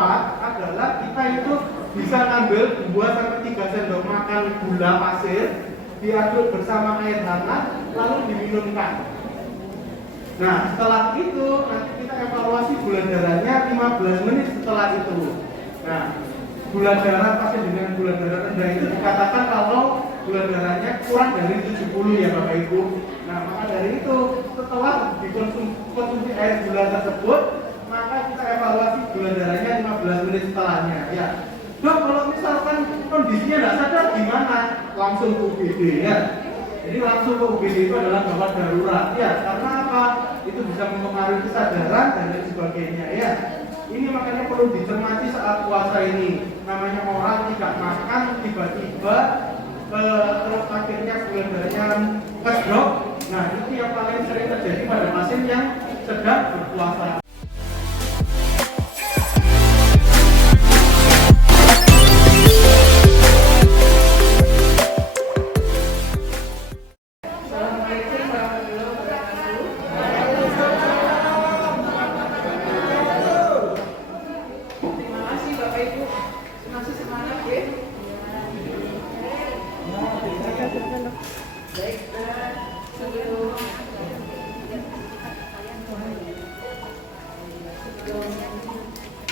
keempat adalah kita itu bisa ngambil 2-3 sendok makan gula pasir, diaduk bersama air hangat, lalu diminumkan. Nah, setelah itu nanti kita evaluasi gula darahnya 15 menit setelah itu. Nah, gula darah pasien dengan gula darah rendah itu dikatakan kalau gula darahnya kurang dari 70 ya Bapak Ibu. Nah, maka dari itu setelah dikonsumsi air gula tersebut, maka kita evaluasi gula darahnya 15 menit setelahnya. Ya, Dok, kalau misalkan kondisinya tidak sadar gimana? Langsung ke UGD ya. Jadi langsung ke UGD itu adalah gawat darurat ya. Karena apa? Itu bisa mempengaruhi kesadaran dan lain sebagainya ya. Ini makanya perlu dicermati saat puasa ini. Namanya orang tidak makan tiba-tiba terus akhirnya gula darahnya ngedrop. Nah, itu yang paling sering terjadi pada pasien yang sedang berpuasa.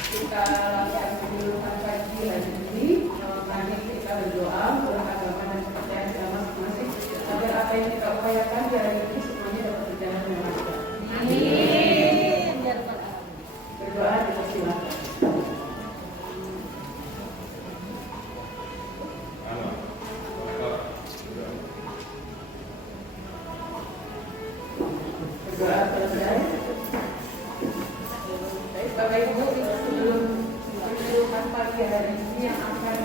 Kita lakukan penyuluhan pagi hari ini, mari kita berdoa beragama dan kepercayaan kita masing-masing agar apa yang kita upayakan di hari ini semuanya dapat berjalan dengan lancar. Amin. Berdoa dipersilakan. Berdoa selesai. Bapak Ibu, sebelum penyuluhan pagi hari ini yang akan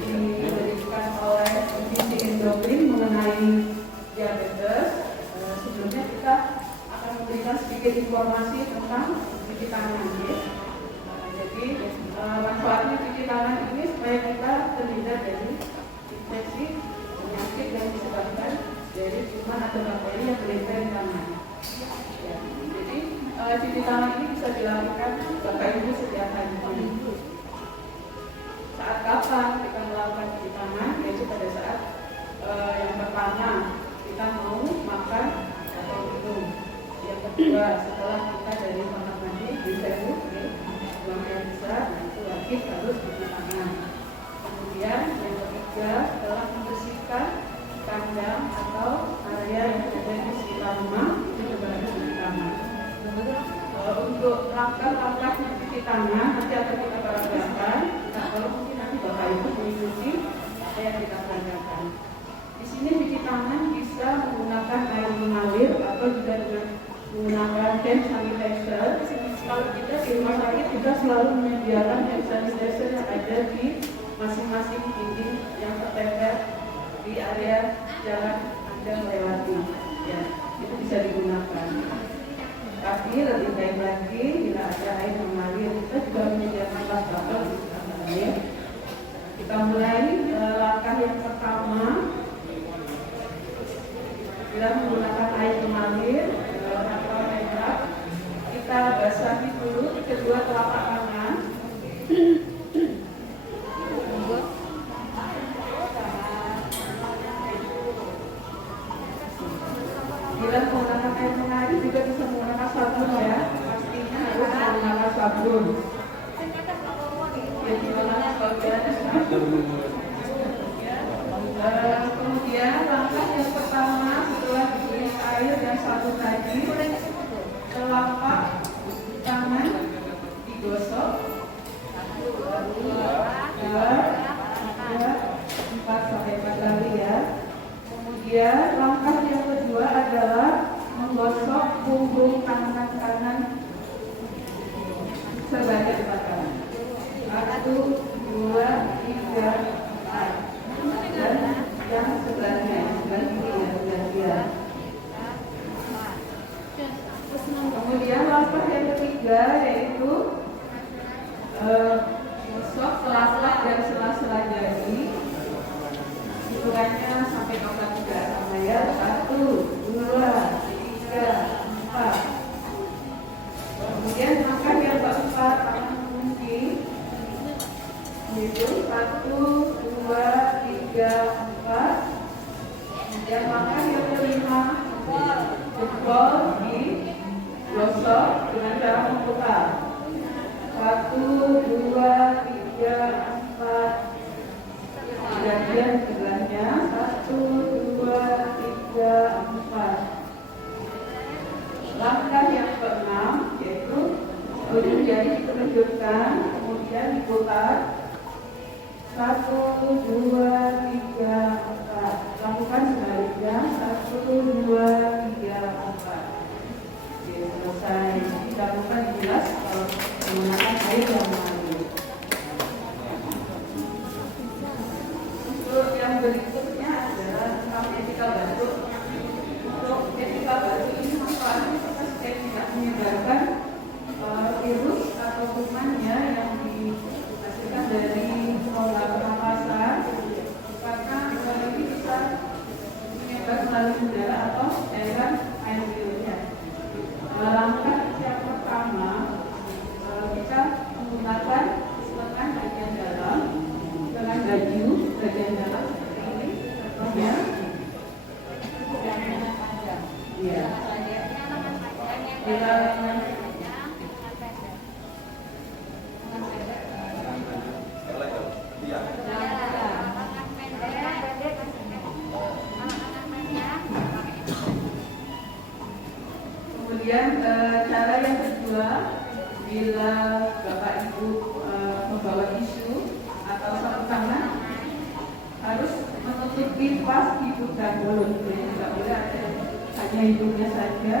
diberikan oleh divisi endokrin mengenai diabetes, sebelumnya kita akan memberikan sedikit informasi tentang cuci tangan. Jadi manfaatnya cuci tangan ini supaya kita terhindar dari infeksi penyakit yang disebabkan dari kuman atau bakteri yang berada di tangan. Cuci tangan ini bisa dilakukan Bapak Ibu setiap hari. Saat kapan kita melakukan cuci tangan? Yaitu pada saat yang pertama kita mau makan atau minum. Yang kedua setelah kita dari kamar mandi bisa buang air besar, itu wajib harus cuci tangan. Kemudian yang ketiga setelah membersihkan kandang atau area yang ada di sekitar rumah itu juga harus cuci tangan. Untuk langkah-langkah mencuci tangan nanti akan kita peragakan. Nah, kalau mungkin nanti Bapak Ibu mengikuti apa yang kita peragakan. Di sini cuci tangan bisa menggunakan air mengalir atau juga dengan menggunakan hand sanitizer. Kalau kita di rumah sakit kita selalu menyediakan hand sanitizer yang ada di masing-masing dinding yang tertempel di area jalan Anda melewati. Ya, itu bisa digunakan. Tapi lebih baik lagi bila ada air mengalir, kita juga menyediakan wastafel di sekitar air. Kita mulai langkah yang pertama. Bila menggunakan air mengalir atau air, kita basahi dulu kedua telapak tangan. Bila menggunakan air mengalir juga bisa menggunakan sabun ya, pastinya harus menggunakan sabun. Jadi menggunakan sabun. Kemudian langkah yang pertama setelah diberi air dan sabun tadi, telapak tangan digosok 4 kali ya. Kemudian langkah yang kedua adalah menggosok punggung tangan kanan sebanyak 4 kali. 1, 2, 3, 4. Dan yang sebelahnya, sebelah kiri ya. Kemudian langkah yang ketiga yaitu gosok telapak dan sela-sela jari. Hitungannya sampai 4 sama ya. 1, 2, 3, 4. Kemudian langkah yang keempat akan mengunci 4. Kemudian makan yang kelima, jempol digosok dengan cara memutar. 1, 2, 3, 4. Kemudian sebelahnya 1, 2, 3, 4. Langkah yang keenam yaitu ujung jari ditunjukkan, kemudian diputar. 1, 2, 3, 4. Lakukan sebaliknya. 1, 2, 3, 4. Oke, selesai. Dilakukan jelas kalau menggunakan air yang mengalir. Untuk yang berikutnya adalah tentang etika batuk. Untuk etika batuk ini manfaatnya kita tidak menyebarkan virus atau kumannya yang dihasilkan dari saluran pernapasan, karena ini bisa menyebar melalui udara atau cairan air liurnya. Langkah yang pertama, kita menggunakan lengan bagian dalam dengan baju bagian dalam seperti ini, contohnya. Iya. Bila kemudian cara yang kedua, bila Bapak Ibu membawa tisu atau sarung tangan, harus menutupi pas hidung dan mulut. Jadi tidak boleh ada hanya hidungnya saja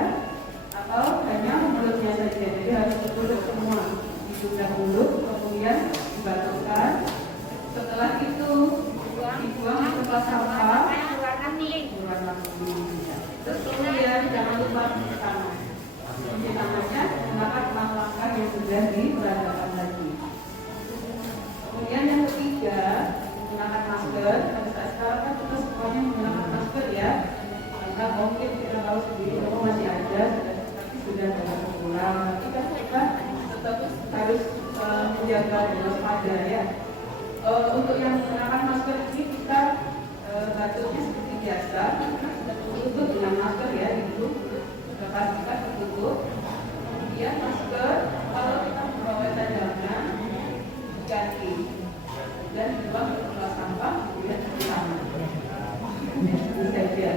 atau hanya mulutnya saja. Jadi harus ditutup semua hidung dan mulut, kemudian dibatukkan. Setelah itu dibuang ke tempat sampah. Terus kemudian jangan lupa cuci tangan. Cuci tangannya menggunakan langkah yang sudah diperagakan tadi. Kemudian yang ketiga, menggunakan masker. Pada saat sekarang kan kita semuanya menggunakan masker ya. Karena mungkin kita tahu sendiri bahwa masih ada, tapi sudah banyak berkurang. Tapi kan kita tetap harus menjaga dan waspada ya. Untuk yang menggunakan masker ini kita batuknya seperti biasa, tertutup dengan masker ya, itu pastikan tertutup. Kemudian masker kalau kita membawa cadangan diganti dan dibuang ke tempat sampah, kemudian cuci tangan. Itu saja.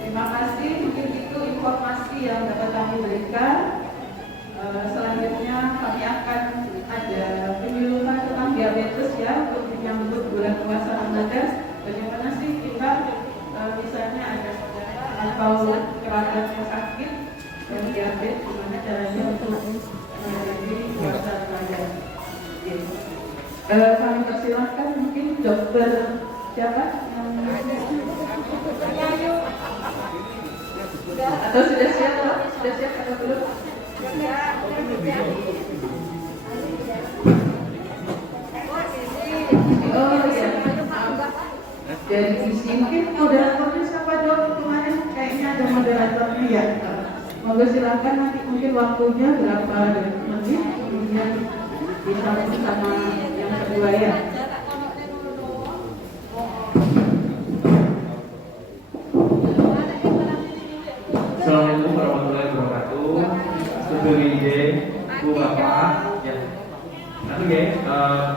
Terima kasih, mungkin itu informasi yang dapat kami berikan. Selanjutnya kami akan ada penyuluhan tentang diabetes ya, untuk menyambut bulan puasa Ramadan. Bagaimana sih kita misalnya ada saudara atau kerabat yang sakit dan diabetes, gimana caranya untuk menghadapi puasa Ramadan. Kami persilahkan mungkin dokter siapa yang atau sudah siap atau belum? Oh iya. Dari sisi mungkin moderatornya siapa dok? Kemarin kayaknya ada moderatornya ya. Moga silakan nanti mungkin waktunya berapa menit, kemudian disambung sama yang kedua ya. Assalamualaikum warahmatullahi wabarakatuh. Sebelumnya, Bu Bapak, ya. Nanti ya,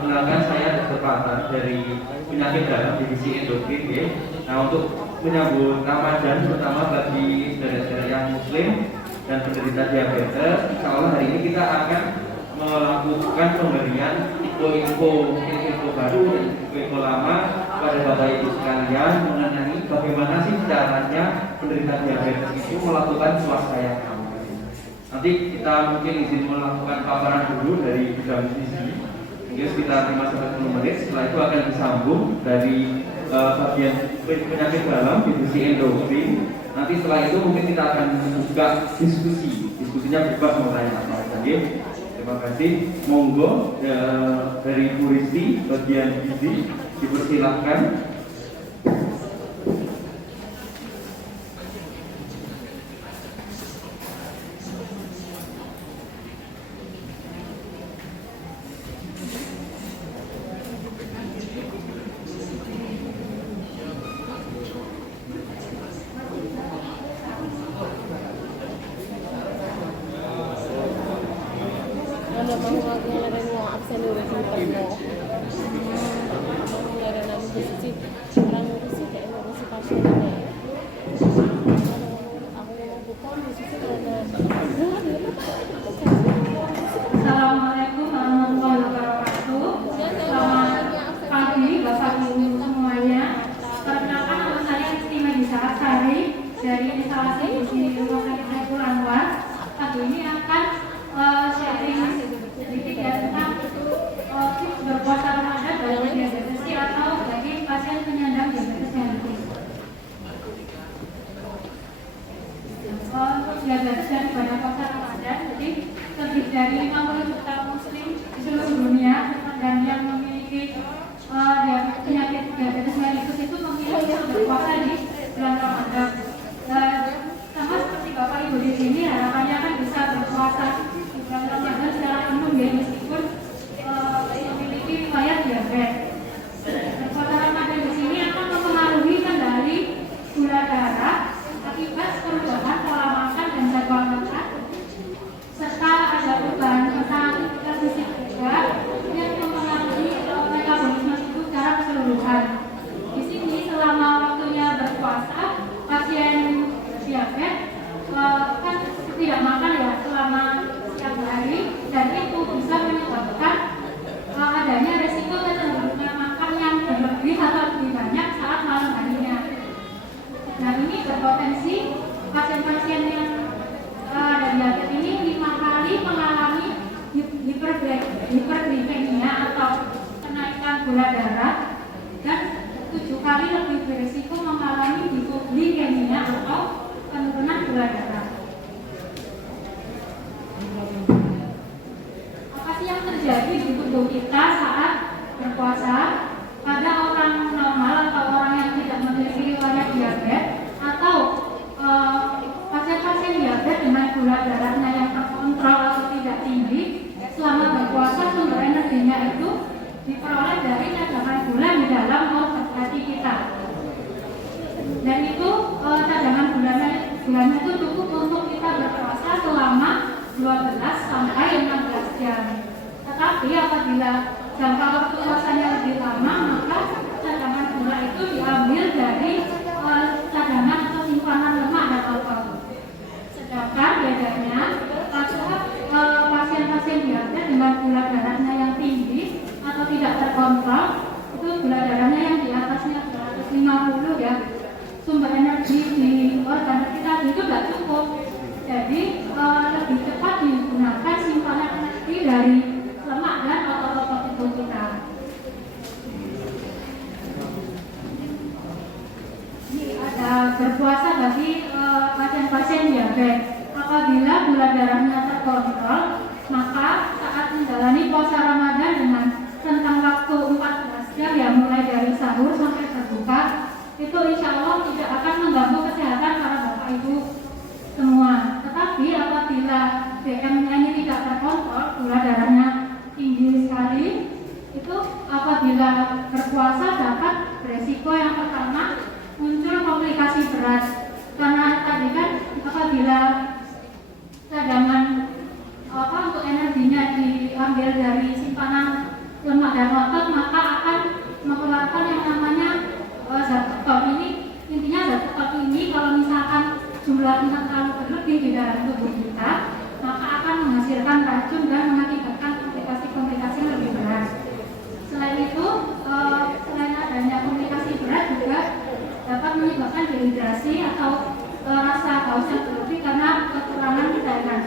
kenalkan saya Dr. Patan dari penyakit dalam divisi endokrin ya. Nah, untuk menyambut Ramadan, terutama bagi saudara-saudara yang Muslim dan penderita diabetes, insya Allah hari ini kita akan melakukan pemberian info baru dan info lama pada Bapak Ibu sekalian mengenai bagaimana sih caranya penderita diabetes itu melakukan swastaya. Nanti kita mungkin izin melakukan paparan dulu dari bidang gizi, mungkin sekitar 5-10 menit. Setelah itu akan disambung dari bagian penyakit dalam divisi endokrin. Nanti setelah itu mungkin kita akan membuka diskusinya bebas mau tanya apa saja. Terima kasih. Monggo dari Bu Rizky bagian gizi dipersilahkan. udah mau ngelarin uang absen dulu simpen mau ngelarin aku posisi orang ngurusi kayak ngurusi pasiennya aku ngomong bukan posisi karena Assalamualaikum warahmatullahi wabarakatuh. Selamat pagi Bapak Ibu semuanya. Perkenalkan nama saya Siti Medisa Sari dari instalasi di Rumah Sakit Saiful Anwar. Pagi ini akan sharing sedikit ya tentang tips berpuasa Ramadan bagi diabetes atau bagi pasien penyandang diabetes mellitus. Diabetes dan ibadah puasa Ramadan, jadi lebih dari 50 juta muslim di seluruh dunia dan yang memiliki penyakit diabetes mellitus itu memilih untuk berpuasa di bulan Ramadan. Sama seperti Bapak Ibu di sini, harapannya kan bisa berpuasa di bulan Ramadan secara penuh ya, meskipun memiliki riwayat diabetes. Berpuasa Ramadan di sini akan mempengaruhi kendali gula darah akibat perubahan pola makan dan jadwal makan, serta ada perubahan tentang aktivitas fisik juga yang mempengaruhi metabolisme tubuh secara keseluruhan. Di sini selama waktunya berpuasa, pasien diabetes kan tidak makan ya selama setiap hari, dan itu bisa menyebabkan adanya resiko kecenderungan makan yang berlebih atau lebih banyak saat malam harinya. Nah, ini berpotensi pasien-pasien yang ada diabetes ini 5 kali mengalami hiperglikemia atau kenaikan gula darah, dan 7 kali lebih berisiko mengalami hipoglikemia atau penurunan gula darah. Apa sih yang terjadi di tubuh kita saat berpuasa? Pada orang normal atau orang yang tidak memiliki riwayat diabetes atau pasien-pasien diabetes dengan gula darahnya yang terkontrol atau tidak tinggi, selama berpuasa sumber energinya itu diperoleh dari cadangan gula di dalam otot hati kita. Dan itu cadangan gulanya itu cukup untuk kita berpuasa selama 12 sampai 16 jam. Tetapi apabila jangka waktu puasanya lebih lama, maka cadangan gula itu diambil dari cadangan atau simpanan lemak dan otot. Sedangkan bedanya saat pasien-pasien diabetes dengan gula darahnya yang tinggi atau tidak terkontrol, itu gula darahnya yang di atasnya 150 ya, sumber energi di organ kita itu tidak cukup. Jadi lebih cepat digunakan simpanan energi dari lemak dan otot-otot tubuh kita. Ini ada berpuasa bagi pasien-pasien diabetes. Apabila gula darahnya terkontrol, maka saat menjalani puasa Ramadan dengan rentang waktu 14 jam ya, mulai dari sahur sampai berbuka, itu insya Allah tidak akan mengganggu kesehatan para Bapak Ibu semua. Tetapi apabila BM-nya ini tidak terkontrol, gula darahnya tinggi sekali, itu apabila berpuasa dapat beresiko yang pertama muncul komplikasi berat, karena tadi kan apabila cadangan untuk energinya diambil dari simpanan lemak dan otot, maka akan mengeluarkan yang namanya zat keton. Ini intinya zat keton ini kalau misalkan jumlahnya terlalu berlebih di dalam tubuh kita, maka akan menghasilkan racun dan mengakibatkan komplikasi-komplikasi lebih berat. Selain itu, selain adanya komplikasi berat juga dapat menyebabkan dehidrasi atau rasa haus yang berlebih karena kekurangan cairan.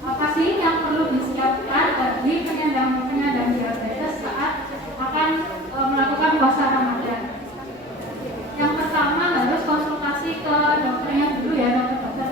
Apa sih yang perlu disiapkan bagi penyandang diabetes saat akan melakukan puasa Ramadan? Yang pertama harus konsultasi ke dokternya dulu ya, dokter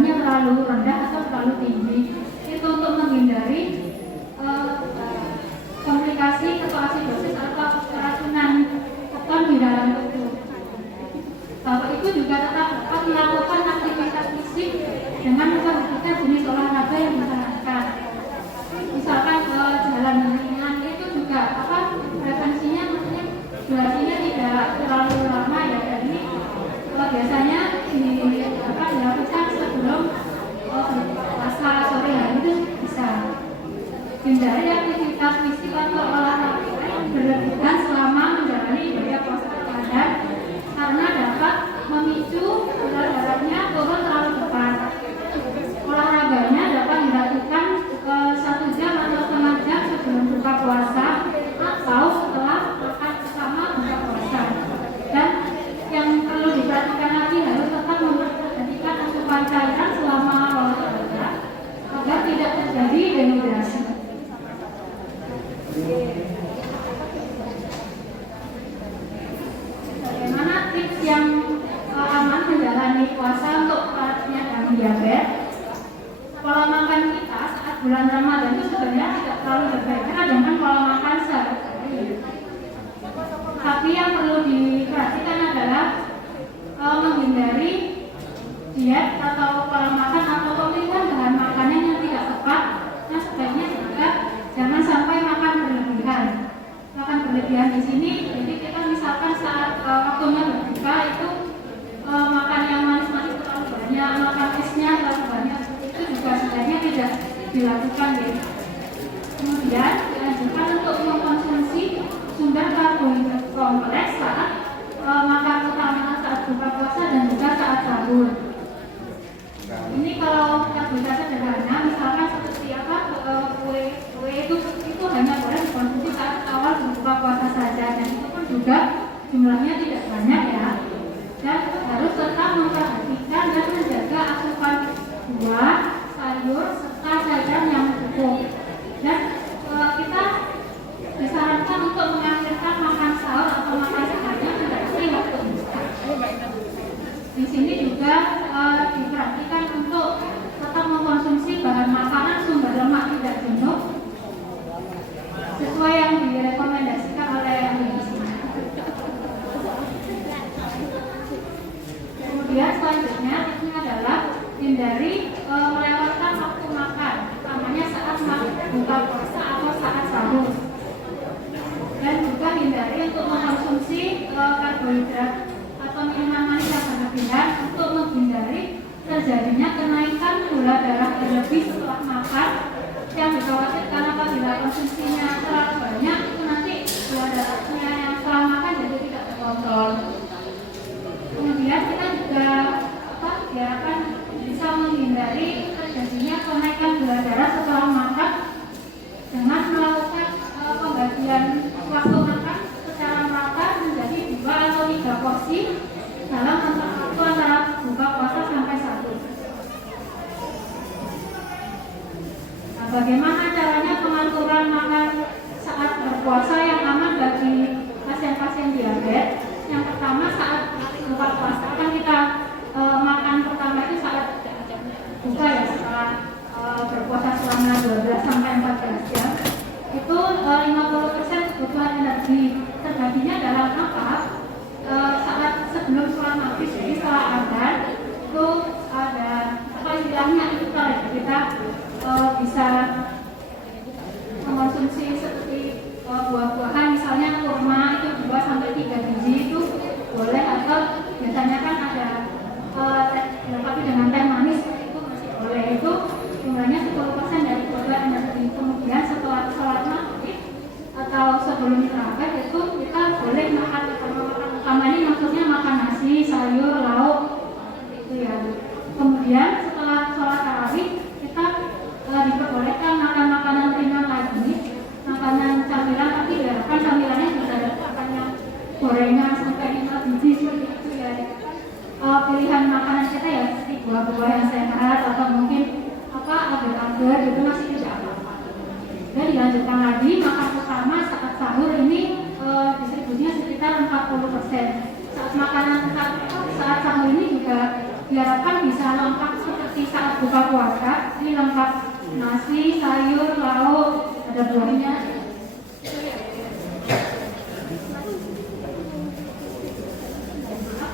darahnya terlalu rendah atau terlalu tinggi. Itu untuk menghindari komplikasi ketoasidosis atau keracunan keton di dalam tubuh. Bapak Ibu juga tetap dapat melakukan aktivitas fisik dengan memperhatikan jenis olahraga yang disarankan. Misalkan jalan ringan itu juga frekuensinya maksudnya durasinya tidak terlalu lama ya. Jadi biasanya dilakukan sebelum berpuasa sore hari itu bisa. Hindari aktivitas fisik atau olahraga yang berlebihan selama menjalani ibadah puasa Ramadan karena dapat memicu gula darahnya turun terlalu cepat. Olahraganya dapat dilakukan 1 jam atau setengah jam sebelum buka puasa atau setelah makan bersama buka puasa. Dan yang perlu diperhatikan lagi harus tetap memperhatikan asupan cairan selama olahraga agar tidak terjadi dehidrasi. Bagaimana tips yang aman menjalani puasa untuk penyandang diabetes? Pola makan kita saat bulan Ramadan itu sebenarnya tidak terlalu berbeda dengan pola makan sehari-hari. Tapi yang perlu diperhatikan adalah menghindari diet atau pola makan atau pemilihan bahan makanan yang tidak tepat. Nah, sebaiknya juga jangan sampai makan berlebihan. Makan berlebihan di sini, jadi kita misalkan saat waktunya berbuka itu makan yang manis-manis terlalu banyak, makan esnya terlalu banyak, itu juga sebenarnya tidak dilakukan ya. Kemudian dilanjutkan untuk mengkonsumsi sumber karbohidrat kompleks saat makan utama saat buka puasa dan juga saat sahur. Ini kalau kita bisa sederhana, misalkan seperti kue itu hanya boleh dikonsumsi saat awal berbuka puasa saja, dan itu pun juga jumlahnya tidak banyak ya. Dan harus tetap memperhatikan dan menjaga asupan buah, sayur, serta cairan yang cukup. Dan kita disarankan untuk mengakhirkan makan sahur atau makan siangnya mendekati waktu imsak. Di sini juga diperhatikan untuk tetap mengkonsumsi bahan makanan sumber lemak tidak jenuh sesuai yang direkomendasikan oleh ahli gizi. Kemudian selanjutnya ini adalah hindari melewatkan waktu makan, utamanya saat buka puasa atau saat sahur. Dan juga hindari untuk mengkonsumsi karbohidrat atau minuman manis yang berlebihan untuk menghindari terjadinya kenaikan gula darah berlebih setelah makan yang dikhawatirkan apabila konsumsinya terlalu banyak itu nanti gula darahnya yang setelah makan jadi tidak terkontrol. Kemudian kita juga diharapkan bisa menghindari terjadinya kenaikan gula darah setelah makan dengan melakukan pembagian waktu makan secara merata menjadi 2 atau 3 porsi dalam rentang waktu antara buka puasa sampai sahur. Nah, bagaimana caranya pengaturan makan saat berpuasa yang aman bagi pasien-pasien diabetes? Yang pertama, saat buka puasa kan kita makan pertama itu saat buka ya, setelah berpuasa selama 12 sampai 14 jam. Itu 50% kebutuhan energi terbaginya dalam apa? Saat sebelum sholat maghrib, jadi setelah azan itu ada apa istilahnya itu kita bisa mengkonsumsi seperti buah-buahan, misalnya kurma itu 2 sampai 3 biji itu boleh, atau biasanya kan ada dilengkapi dengan teh manis itu masih boleh. Itu jumlahnya 10% dari kebutuhan energi. Kemudian setelah sholat maghrib atau sebelum terawih itu kita boleh makan utama ini maksudnya makan nasi, sayur, lauk itu ya. Kemudian setelah sholat tarawih kita diperbolehkan makan makanan ringan lagi, makanan camilan, tapi ya kan camilannya juga ada makannya gorengan sampai 5 biji seperti itu ya. Pilihan makanan kita ya seperti buah-buah yang sehat atau mungkin agar-agar gitu masih tidak apa-apa. Dan dilanjutkan lagi makan utama saat sahur ini distribusinya sekitar 40%. Saat makanan saat sahur ini juga diharapkan bisa lengkap seperti saat buka puasa ini lengkap nasi, sayur, lauk, ada buahnya.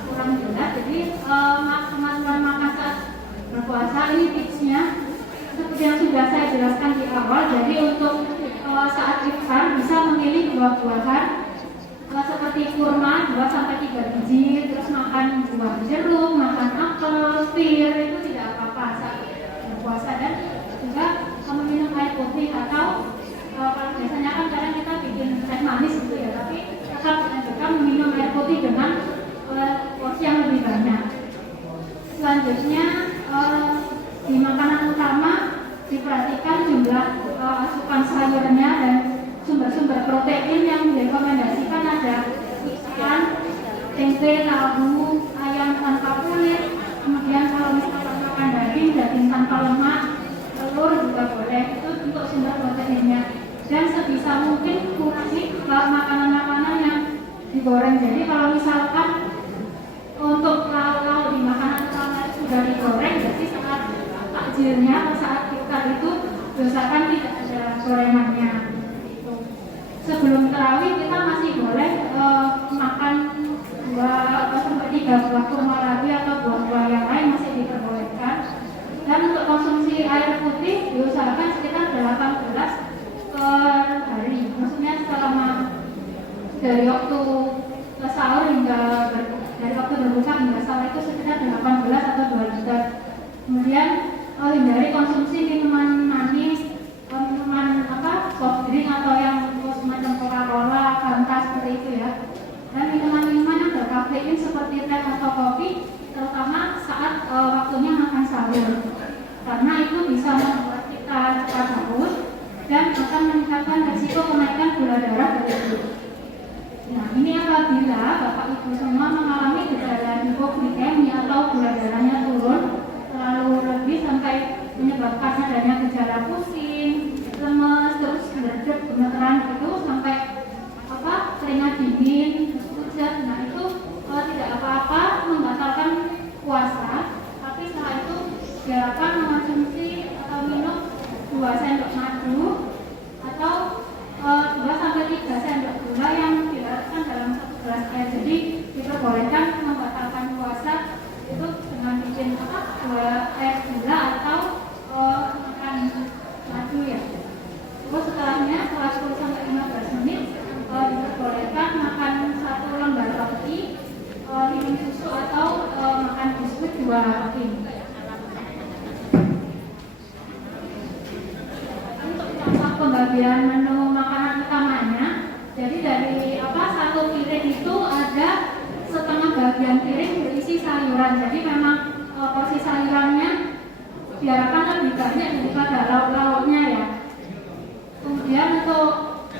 Kurang jelas, jadi teman-teman makan saat berpuasa ini tipsnya seperti yang sudah saya jelaskan di awal. Jadi untuk saat iftar bisa memilih buah-buahan seperti kurma 2-3 biji, terus makan buah jeruk, makan apel, pir, itu tidak apa-apa saat berpuasa. Dan juga meminum air putih atau kalau biasanya kan kadang kita bikin teh manis gitu ya, tapi tetap dianjurkan meminum air putih dengan porsi yang lebih banyak. Selanjutnya di makanan utama diperhatikan jumlah asupan sayurnya dan sumber-sumber protein yang direkomendasikan ada ikan, tempe, tahu, ayam tanpa kulit, kemudian kalau misalkan makan daging tanpa lemak, telur juga boleh, itu untuk sumber proteinnya. Dan sebisa mungkin kurangi makanan-makanan yang digoreng. Jadi kalau misalkan untuk lauk-lauk di makanan utama sudah digoreng, jadi saat takjilnya atau saat iftar itu usahakan tidak ada gorengannya. Sebelum tarawih kita masih boleh makan 2-3 buah kurma lagi atau buah-buah yang lain masih diperbolehkan. Dan untuk konsumsi air putih diusahakan sekitar 8 gelas per hari. Maksudnya selama dari waktu sahur hingga dari waktu berbuka hingga sahur itu sekitar 8 gelas atau 2 liter. Kemudian hindari konsumsi minuman manis, minuman soft drink atau yang semacam Coca-Cola, Fanta seperti itu ya. Dan minuman-minuman yang berkafein seperti teh atau kopi, terutama saat waktunya makan sahur, karena itu bisa membuat kita cepat haus dan akan meningkatkan risiko kenaikan gula darah dari tubuh. Nah, ini apabila Bapak Ibu semua mengalami gejala hipoglikemi atau gula darahnya turun terlalu lebih sampai menyebabkan adanya gejala pusing, lemes, terus berdetak gemeteran itu sampai keringat dingin, hujan. Nah itu tidak apa-apa membatalkan puasa, tapi setelah itu diharapkan mengonsumsi atau minum 2 sendok madu atau 2-3 sendok gula yang dilarutkan dalam 1 gelas air. Jadi diperbolehkan membatalkan puasa itu dengan bikin 2 air gula atau makan madu ya. Terus setelahnya setelah 10-15 menit diperbolehkan makan 1 lembar roti, minum susu atau makan biskuit 2 roti. Untuk contoh pembagian menu makanan utamanya, jadi dari 1 piring itu ada setengah bagian piring berisi sayuran. Jadi memang porsi sayurannya diharapkan lebih banyak daripada lauk-lauknya ya. Kemudian untuk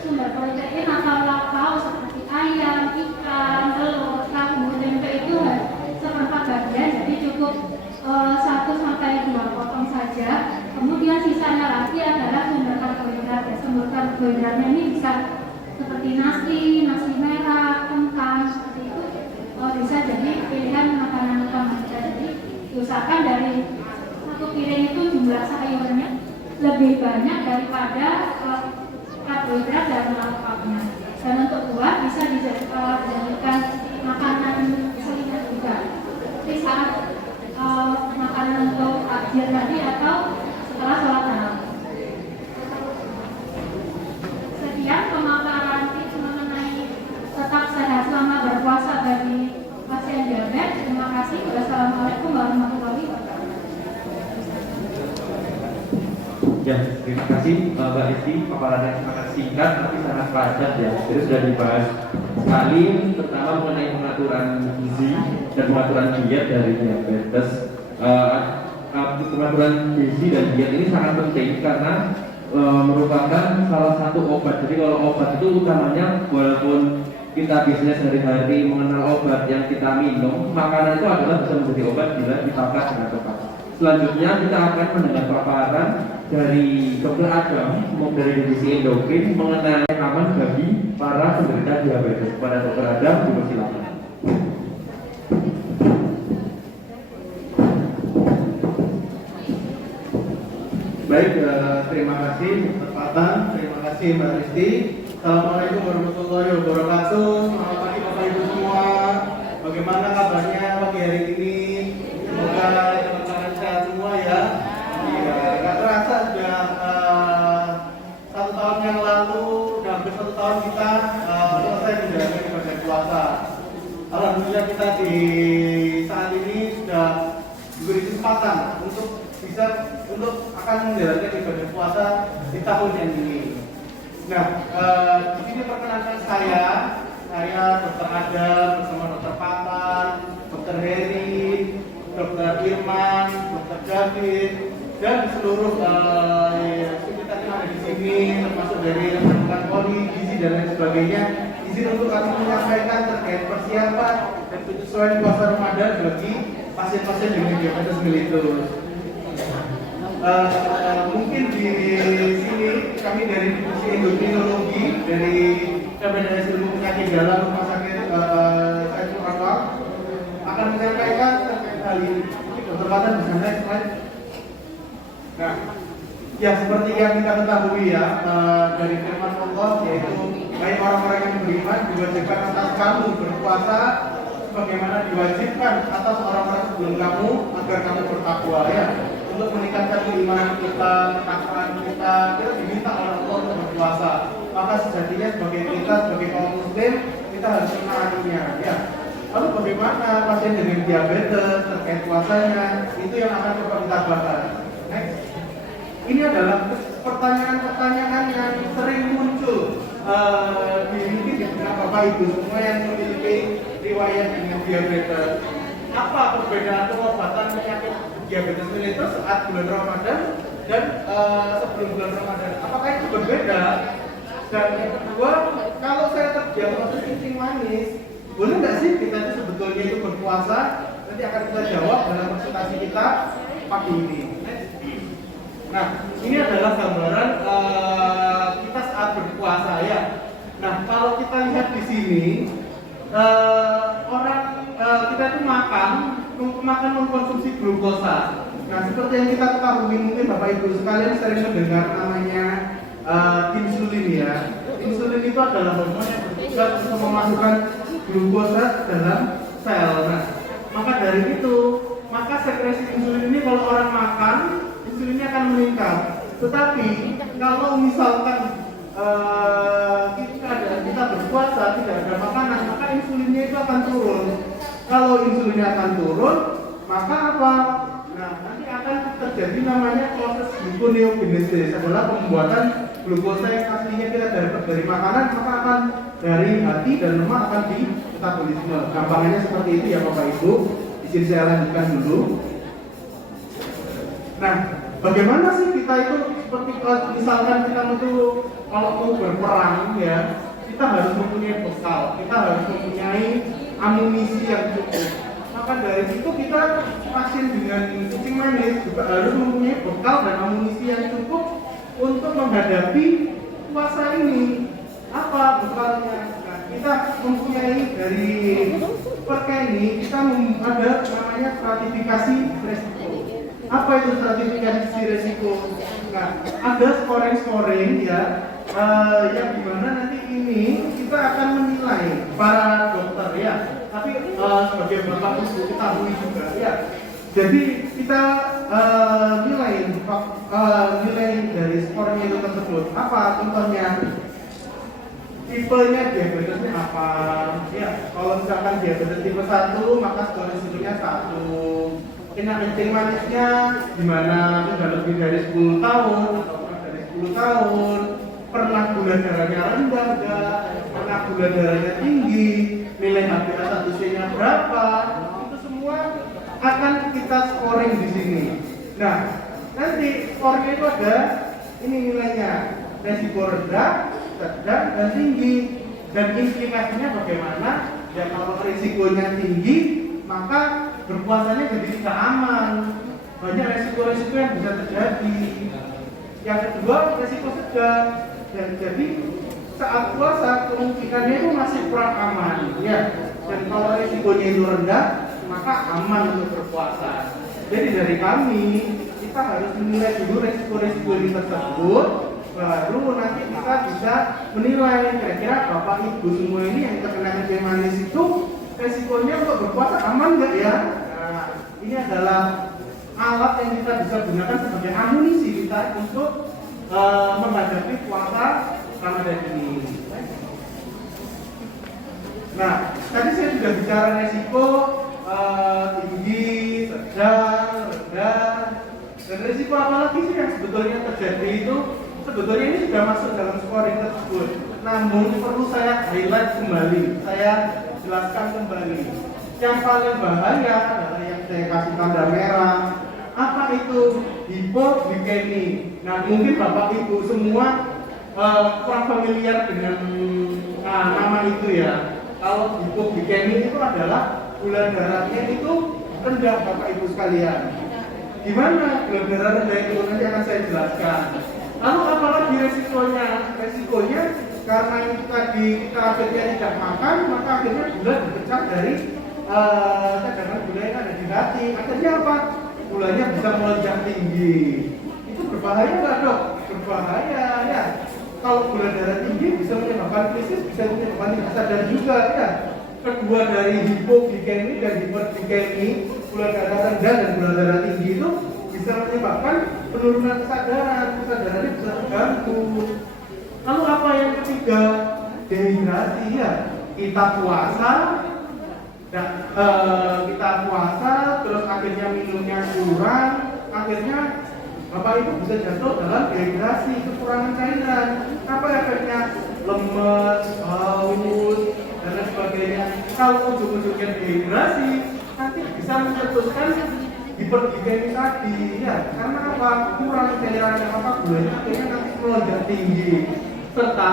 sumber protein atau lauk seperti ayam, ikan, telur, tahu, tempe itu seperempat bagian, jadi cukup 1-2 potong saja. Kemudian sisanya lagi adalah sumber karbohidrat. Sumber karbohidratnya ini bisa seperti nasi merah, kentang, seperti itu bisa jadi pilihan makanan utama kita. Jadi diusahakan dari 1 piring itu jumlah sayurnya lebih banyak daripada karbohidrat dan lauk-lauknya. Dan untuk buah bisa dijadikan makanan selingan juga. Seperti saat makanan untuk takjil tadi atau setelah sholat tarawih. Sekian pemaparan tips mengenai tetap sehat selama berpuasa bagi pasien diabetes. Terima kasih. Wassalamualaikum warahmatullahi wabarakatuh. Ya, terima kasih Mbak Rizky, paparannya sangat singkat tapi sangat padat ya. Jadi sudah dibahas sekali, terutama mengenai pengaturan gizi dan pengaturan diet dari diabetes. Pengaturan gizi dan diet ini sangat penting karena merupakan salah satu obat. Jadi kalau obat itu utamanya, walaupun kita biasanya sehari-hari mengenal obat yang kita minum, makanan itu adalah bisa menjadi obat bila dipakai dengan tepat. Selanjutnya kita akan mendengar paparan dari Dr. Adam dari divisi endokrin mengenai aman bagi para penderita diabetes. Kepada Dr. Adam, dipersilakan. Baik, terima kasih kesempatan, terima kasih Mbak Risti. Assalamualaikum warahmatullahi wabarakatuh. Selamat pagi Bapak Ibu semua. Bagaimana kabarnya pagi hari ini? Semoga teman-teman sehat semua ya. Ya, nggak terasa sudah 1 tahun yang lalu, sudah hampir 1 tahun kita selesai menjalani ibadah puasa. Alhamdulillah kita di saat ini sudah diberi kesempatan untuk akan menjalankan ibadah puasa di tahun yang ini. Nah, di sini perkenalkan saya Dr. Adam bersama Dr. Patan, Dr. Heri, Dr. Irman, Dr. David, dan seluruh sivitas yang ada di sini, termasuk dari rekan poli, gizi dan lain sebagainya. Izin untuk kami menyampaikan terkait persiapan dan penyesuaian puasa Ramadan bagi pasien-pasien dengan diabetes mellitus. Mungkin di sini kami dari divisi endokrinologi dari KPDS Ilmu Penyakit Dalam Rumah Sakit Saiful Anwar akan menyampaikan terkait hal ini. Dokter Patan bisa naik slide. Nah, ya seperti yang kita ketahui ya dari firman Allah, yaitu baik orang-orang yang beriman diwajibkan atas kamu berpuasa sebagaimana diwajibkan atas orang-orang sebelum kamu agar kamu bertakwa ya. Untuk meningkatkan keimanan kita, ketakwaan kita diminta oleh Allah untuk berpuasa. Maka sejatinya sebagai kaum muslim, kita harus menaatinya ya. Lalu bagaimana pasien dengan diabetes terkait puasanya? Itu yang akan coba kita bahas. Next. Ini adalah pertanyaan-pertanyaan yang sering muncul mungkin di Bapak Ibu semua yang memiliki riwayat dengan diabetes. Apa perbedaan pengobatan penyakit diabetes mellitus saat bulan Ramadan dan sebelum bulan Ramadan? Apakah itu berbeda? Dan yang kedua, kalau saya terdiagnosis kencing manis, boleh nggak sih kita itu sebetulnya itu berpuasa? Nanti akan kita jawab dalam presentasi kita pagi ini. Nah, ini adalah gambaran kita saat berpuasa ya. Nah, kalau kita lihat di sini, kita itu makan mengkonsumsi glukosa. Nah, seperti yang kita ketahui mungkin Bapak Ibu sekalian sering mendengar namanya insulin ya. Insulin itu adalah hormon yang bertugas untuk memasukkan glukosa dalam sel. Nah, maka dari itu, maka sekresi insulin ini kalau orang makan, insulinnya akan meningkat. Tetapi kalau misalkan kita berpuasa tidak ada makanan, maka insulinnya itu akan turun. Kalau insulinnya akan turun, maka apa? Nah, nanti akan terjadi namanya proses gluconeogenesis, adalah pembuatan glukosa yang aslinya kita dapat dari makanan, maka akan dari hati dan lemak akan di metabolisme. Gampangnya seperti itu ya Bapak Ibu. Izin saya lanjutkan dulu. Nah, bagaimana sih kita itu seperti misalkan kita itu kalau mau berperang ya, kita harus mempunyai bekal, kita harus mempunyai amunisi yang cukup. Maka dari situ kita pasien dengan kencing manis juga harus mempunyai bekal dan amunisi yang cukup untuk menghadapi puasa ini. Apa bekalnya? Nah, kita mempunyai dari perka ini kita ada namanya stratifikasi resiko. Apa itu stratifikasi resiko? Nah, ada scoring ya, yang dimana nanti ini kita akan menilai para dokter ya. Tapi sebagai Bapak Ibu ketahui juga ya. Jadi kita nilai dari skornya itu tersebut. Apa contohnya? Tipenya diabetesnya apa? Ya, kalau misalkan diabetes tipe 1 maka skor resikonya 1. Kena kencing manisnya gimana? Sudah lebih dari 10 tahun atau kurang dari 10 tahun? Pernah gula darahnya rendah enggak? Pernah gula darahnya tinggi? Nilai HbA1c-nya berapa? Itu semua akan kita scoring di sini. Nah, nanti skornya itu ada ini nilainya, resiko rendah, sedang, dan tinggi. Dan implikasinya bagaimana? Ya kalau risikonya tinggi, maka berpuasanya jadi tidak aman. Banyak resiko-resiko yang bisa terjadi. Yang kedua, resiko sedang. Dan jadi saat puasa kemungkinannya itu masih kurang aman, ya. Dan kalau resikonya itu rendah, maka aman untuk berpuasa. Jadi dari kami kita harus menilai dulu resiko-resiko ini tersebut, baru nanti kita bisa menilai kira-kira bapak ibu semua ini yang terkena kencing manis itu resikonya untuk berpuasa aman nggak ya? Nah, ini adalah alat yang kita bisa gunakan sebagai amunisi kita untuk menghadapi puasa Ramadan ini. Nah, tadi saya sudah bicara resiko tinggi, sedang, rendah, dan resiko apa lagi sih yang sebetulnya terjadi itu? Sebetulnya ini sudah masuk dalam scoring tersebut. Namun perlu saya highlight kembali, saya jelaskan kembali. Yang paling bahaya adalah yang saya kasih tanda merah. Apa itu hipoglikemi? Nah, mungkin bapak ibu semua kurang familiar dengan nama itu ya. Kalau hipoglikemi itu adalah gula darahnya itu rendah bapak ibu sekalian. Gimana gula darah rendah itu nanti akan saya jelaskan. Lalu apalagi resikonya? Resikonya karena itu tadi kita akhirnya tidak makan, maka akhirnya gula dipecah dari cadangan gula yang ada di hati. Akhirnya apa? Gulanya bisa melonjak tinggi. Itu berbahaya nggak dok? Berbahaya ya. Kalau gula darah tinggi bisa menyebabkan krisis, bisa menyebabkan tidak sadar juga ya. Kedua dari hipoglikemi dan hiperglikemi, gula darah rendah dan gula darah tinggi itu bisa menyebabkan penurunan kesadarannya bisa terganggu. Lalu apa yang ketiga? Dehidrasi ya. Kita puasa terus akhirnya minumnya kurang, akhirnya bapak ibu bisa jatuh dalam dehidrasi, kekurangan cairan. Apa efeknya? Lemes, haus, dan lain sebagainya. Kalau ujung-ujungnya dehidrasi, nanti bisa mencetuskan hiperglikemi tadi ya. Karena apa? Kurang cairan yang gulanya akhirnya nanti melonjak tinggi, serta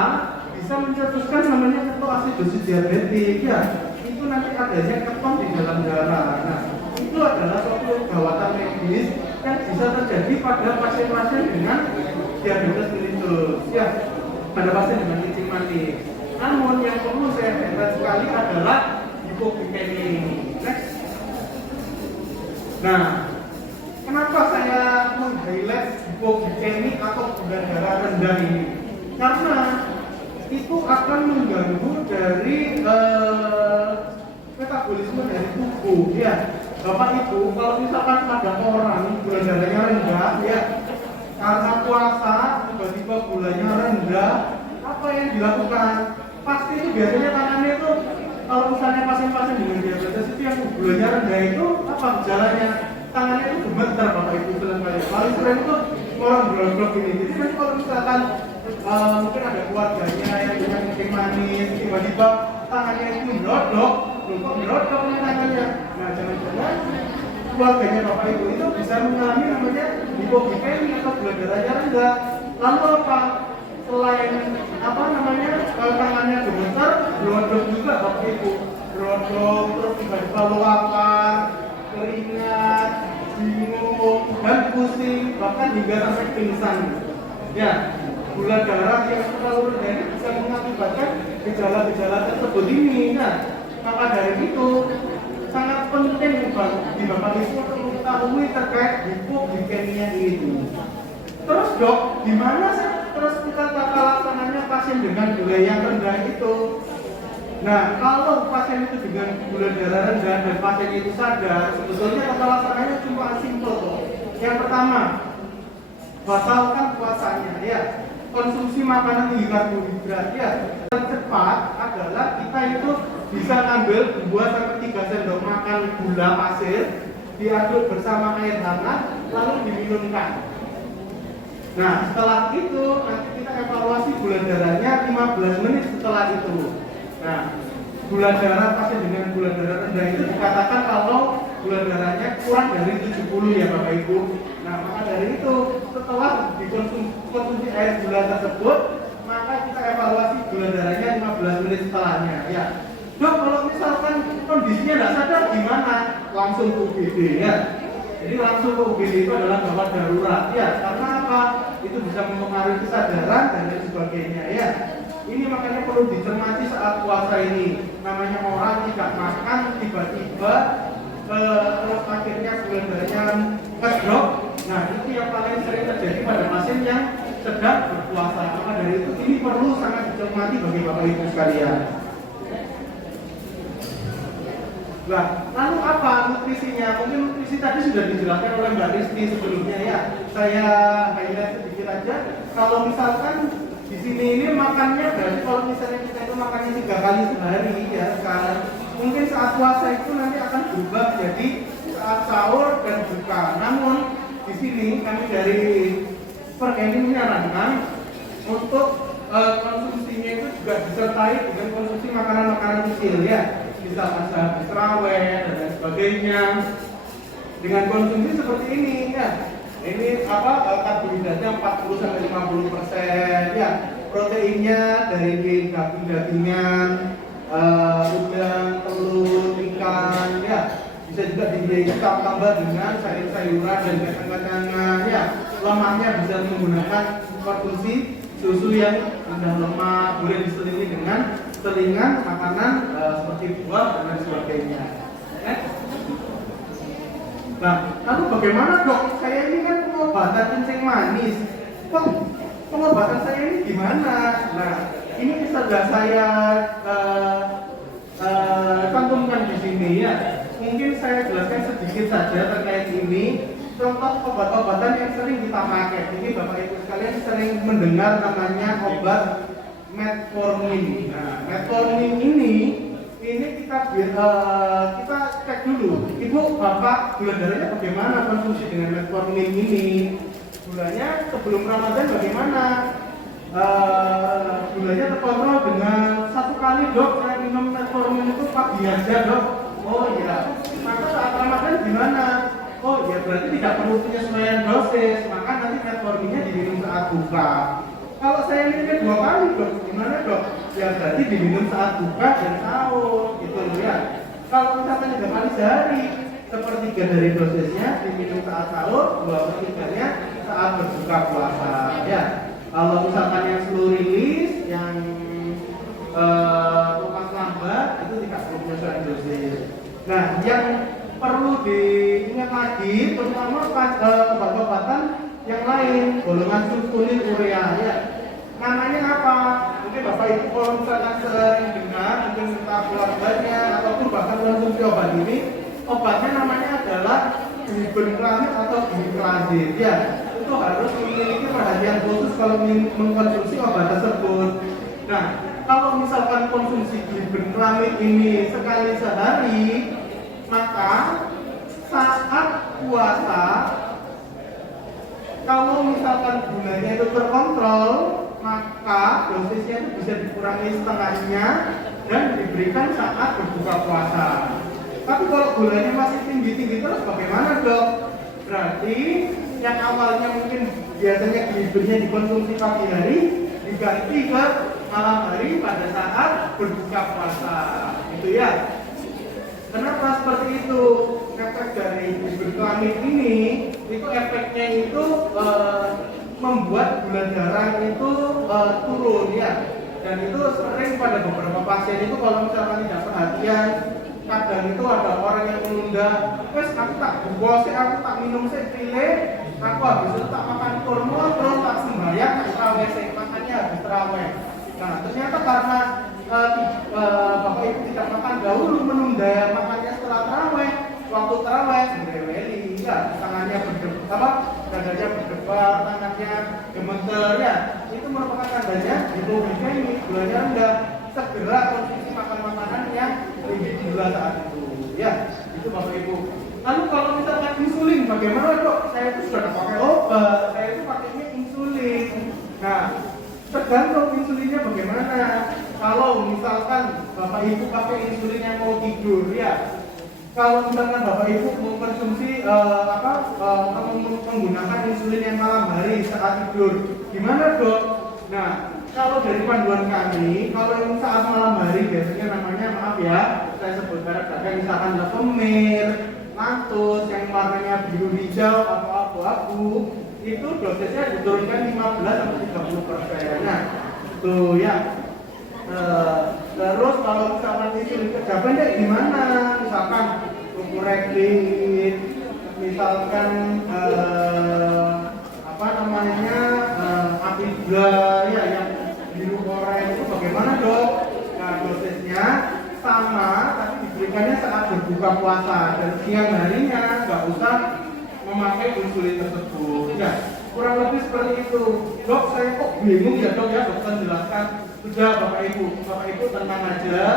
bisa mencetuskan namanya ketoasidosis diabetik ya. Itu nanti adanya keton di dalam darah. Nah, itu adalah suatu gawatan medis yang bisa terjadi pada pasien-pasien dengan diabetes mellitus ya, pada pasien dengan kencing manis. Namun yang perlu saya highlight sekali adalah hipoglikemi. Next. Nah, kenapa saya meng-highlight hipoglikemi atau gula darah rendah ini? Karena itu akan mengganggu dari metabolisme dari tubuh ya. Bapak ibu, kalau misalkan ada orang gula darahnya rendah ya, karena puasa tiba-tiba gulanya rendah, apa yang dilakukan? Pasti itu biasanya tangannya itu, kalau misalnya pasien-pasien dengan diabetes itu yang gulanya rendah itu apa gejalanya? Tangannya itu gemetar bapak ibu sekalian. Paling sering itu orang blok-blok ini. Jadi nanti kalau misalkan mungkin ada keluarganya yang dengan kencing manis, tiba-tiba tangannya itu merodok, kok merodok tangannya? Nah, jangan-jangan keluarganya bapak ibu itu bisa mengalami namanya hipoglikemi atau gula darahnya rendah. Lalu apa? Selain tangannya gemetar, merodok juga bapak ibu, merodok, terus tiba-tiba lapar, keringat, bingung, dan pusing, bahkan hingga sampai pingsan. Ya, gula darah yang terlalu rendah ini bisa mengakibatkan gejala-gejala tersebut ini. Nah, maka dari itu sangat penting di bapak ibu untuk mengetahui terkait hipoglikemia itu. Terus dok, gimana sih terus kita tata laksananya pasien dengan gula yang rendah itu? Nah, kalau pasien itu dengan gula darah rendah dan pasien itu sadar, sebetulnya tata laksananya cuma simpel kok. Yang pertama, batalkan puasanya ya. Konsumsi makanan tinggi karbohidrat ya. Yang cepat adalah kita itu bisa ngambil 2-3 sendok makan gula pasir, diaduk bersama air hangat, lalu diminumkan. Nah, setelah itu nanti kita evaluasi gula darahnya 15 menit setelah itu. Nah, gula darah pasien dengan gula darah rendah itu dikatakan kalau gula darahnya kurang dari 70 ya Bapak Ibu. Nah, maka dari itu setelah dikonsumsi air gula tersebut, maka kita evaluasi gula darahnya 15 menit setelahnya ya. Dok, kalau misalkan kondisinya tidak sadar gimana? Langsung ke UGD ya. Jadi langsung ke UGD itu adalah gawat darurat ya. Karena apa? Itu bisa mempengaruhi kesadaran dan lain sebagainya ya. Ini makanya perlu dicermati saat puasa ini. Namanya orang tidak makan tiba-tiba terus akhirnya gula darahnya ngedrop, Nah, itu yang paling sering terjadi pada pasien yang sedang berpuasa. Maka dari itu ini perlu sangat dicermati bagi Bapak Ibu sekalian. Nah, lalu apa nutrisinya? Mungkin nutrisi tadi sudah dijelaskan oleh Mbak Risti sebelumnya ya. Saya highlight sedikit aja. Kalau misalkan di sini ini makannya berarti kalau misalnya kita itu makannya 3 kali sehari ya sekarang, mungkin saat puasa itu nanti akan berubah jadi saat sahur dan buka. Namun di sini kami dari Perkeni menyarankan untuk konsumsinya itu juga disertai dengan konsumsi makanan-makanan kecil ya, misalkan habis terawih dan lain sebagainya. Dengan konsumsi seperti ini ya, ini karbohidratnya 40-50% ya, proteinnya dari daging-dagingan, udang, telur, ikan ya, bisa juga ditambah dengan sayur-sayuran dan kacang-kacangan ya. Lemaknya bisa menggunakan konsumsi susu yang rendah lemak, boleh diselingi dengan selingan makanan seperti buah dan lain sebagainya. Nah, lalu bagaimana dok? Saya ini kan pengobatan kencing manis. Kok pengobatan saya ini gimana? Nah, ini sudah saya cantumkan di sini ya. Mungkin saya jelaskan sedikit saja terkait ini. Contoh obat-obatan yang sering kita pakai. Ini Bapak Ibu sekalian sering mendengar namanya obat metformin. Nah, metformin ini kita cek dulu. Ibu, Bapak, gula darahnya bagaimana konsumsi dengan metformin ini? Gulanya sebelum Ramadan bagaimana? Gulanya terkontrol dengan 1 kali dok, saya minum metformin itu pagi aja dok. Oh iya. Maka saat Ramadan gimana? Oh ya berarti tidak perlu penyesuaian dosis, maka nanti metforminnya diminum saat buka. Kalau saya minumnya 2 kali dok, gimana dok? Ya berarti diminum saat buka dan sahur, gitu ya. Kalau misalkan 3 kali sehari, sepertiga dari dosisnya diminum saat sahur, 2/3-nya saat berbuka puasa. Ya. Kalau misalkan yang slow release, yang lepas lambat, itu tidak perlu penyesuaian dosis. Nah, yang perlu diingat lagi, terutama obat-obatan yang lain, golongan sulfonyl urea ya. Namanya apa? Mungkin Bapak Ibu kalau misalkan sering dengar, mungkin entah keluarganya ataupun bahkan konsumsi obat ini, obatnya namanya adalah glibenclamid atau gliclazid ya. Itu harus memiliki perhatian khusus kalau mengkonsumsi obat tersebut. Nah, kalau misalkan konsumsi glibenclamid ini sekali sehari, maka saat puasa kalau misalkan gulanya itu terkontrol, maka dosisnya itu bisa dikurangi setengahnya dan diberikan saat berbuka puasa. Tapi kalau gulanya masih tinggi-tinggi terus bagaimana dok? Berarti yang awalnya mungkin biasanya glibernya dikonsumsi pagi hari diganti ke malam hari pada saat berbuka puasa. Itu ya. Kenapa seperti itu? Efek dari glibenclamid ini itu efeknya itu membuat gula darah itu turun ya. Dan itu sering pada beberapa pasien itu kalau misalkan tidak perhatian, kadang itu ada orang yang menunda, wes aku tak buka, aku tak minum pilih, aku habis itu tak makan kurma, terus tak sembahyang, tak terawih, makannya habis terawih. Nah ternyata karena Bapak Ibu tidak makan dahulu, menunda makannya setelah terawih, waktu terawih mereweli, ya tangannya berdebar, dadanya berdebar, tangannya gemeter, ya itu merupakan tandanya hipoglikemik, gulanya rendah. Segera konsumsi makanan yang tinggi gula saat itu, ya itu Bapak Ibu. Lalu kalau misalkan insulin, bagaimana dok? Saya itu sudah pakai obat, saya itu pakainya insulin. Nah, tergantung insulinnya bagaimana. Kalau misalkan Bapak Ibu pakai insulin yang mau tidur, ya. Kalau misalkan Bapak Ibu mengkonsumsi menggunakan insulin yang malam hari saat tidur, gimana dok? Nah, kalau dari panduan kami, kalau yang saat malam hari biasanya namanya, maaf ya, saya sebut merek, misalkan Levemir, Lantus, yang warnanya biru hijau atau abu-abu, itu dosisnya diturunkan 15-30%. Nah, tuh ya. Terus kalau misalkan insulin kejabannya gimana? Misalkan Upurektin, misalkan gula ya yang biru oranye itu bagaimana dok? Nah dosisnya sama tapi diberikannya saat berbuka puasa dan siang harinya nggak usah memakai insulin tersebut ya kurang lebih seperti itu. Dok saya kok bingung ya dok ya dokter jelaskan. Sudah bapak ibu tenang aja,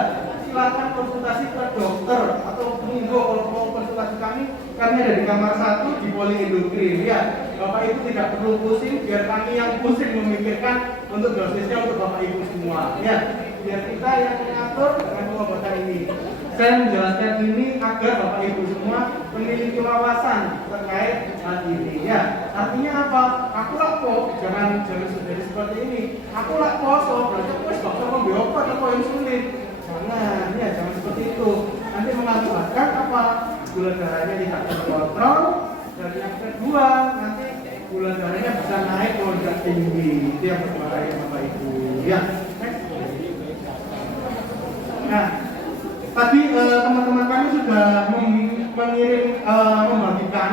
silakan konsultasi ke dokter atau minggu kalau mau konsultasi kami ada di kamar 1 di poliendokrin ya. Bapak ibu tidak perlu pusing, biar kami yang pusing memikirkan untuk dosisnya untuk bapak ibu semua ya. Biar kita yang mengatur dengan pengobatan ini. Saya menjelaskan ini agar bapak ibu semua memiliki wawasan terkait hal ini ya. Artinya apa? Aku lah kok jangan jadi seperti ini. Aku lah poso berarti wis bakso ngombe obat atau insulin. Jangan ya, jangan seperti itu. Nanti mengakibatkan apa? Gula darahnya tidak terkontrol dan yang kedua nanti gula darahnya bisa naik lonjak tinggi. Itu yang berbahaya bapak ibu ya. Nah, tadi teman-teman kami sudah membagikan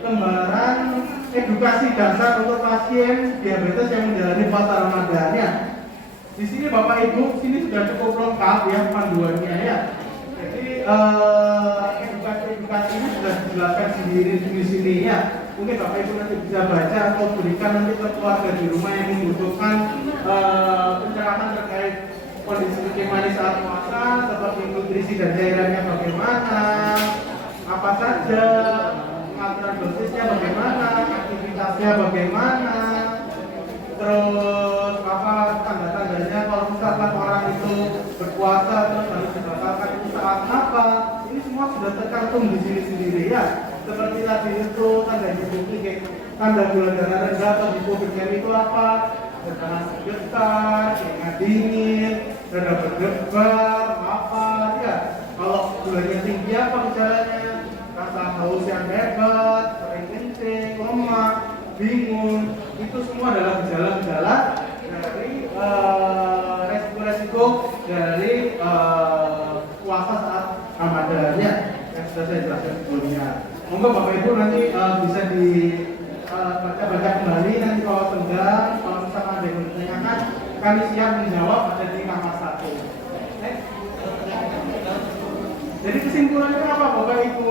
lembaran edukasi dasar untuk pasien diabetes yang menjalani puasa Ramadan ya. Di sini Bapak Ibu, sini sudah cukup lengkap ya panduannya ya. Jadi edukasi ini sudah dijelaskan sendiri di sini ya. Mungkin Bapak Ibu nanti bisa baca atau berikan nanti ke keluarga di rumah yang membutuhkan pencerahan terkait kondisi kejiwaan saat puasa, seperti nutrisi dan cairannya bagaimana, apa saja, pengaturan dosisnya bagaimana, aktivitasnya bagaimana, terus apa tanda-tandanya kalau misalkan orang itu berpuasa terus harus dibatalkan itu saat apa, ini semua sudah tercantum di sini sendiri ya. Seperti tadi itu tanda hipoglikemin, tanda gula darah rendah atau hipoglikemin itu apa? Bertahan sebentar, keringat dingin, dada berdebar, apa ya? Kalau gulanya tinggi apa gejalanya? Rasa haus yang hebat, sering kencing, lemah, bingung, itu semua adalah gejala-gejala dari resiko-resiko dari puasa saat Ramadan ya, yang sudah saya jelaskan sebelumnya. Monggo Bapak Ibu nanti bisa di baca-baca kembali nanti kalau senggang, kalau misalkan ada yang bertanyakan, kami siap menjawab ada di kamar 1. Jadi kesimpulannya apa Bapak Ibu?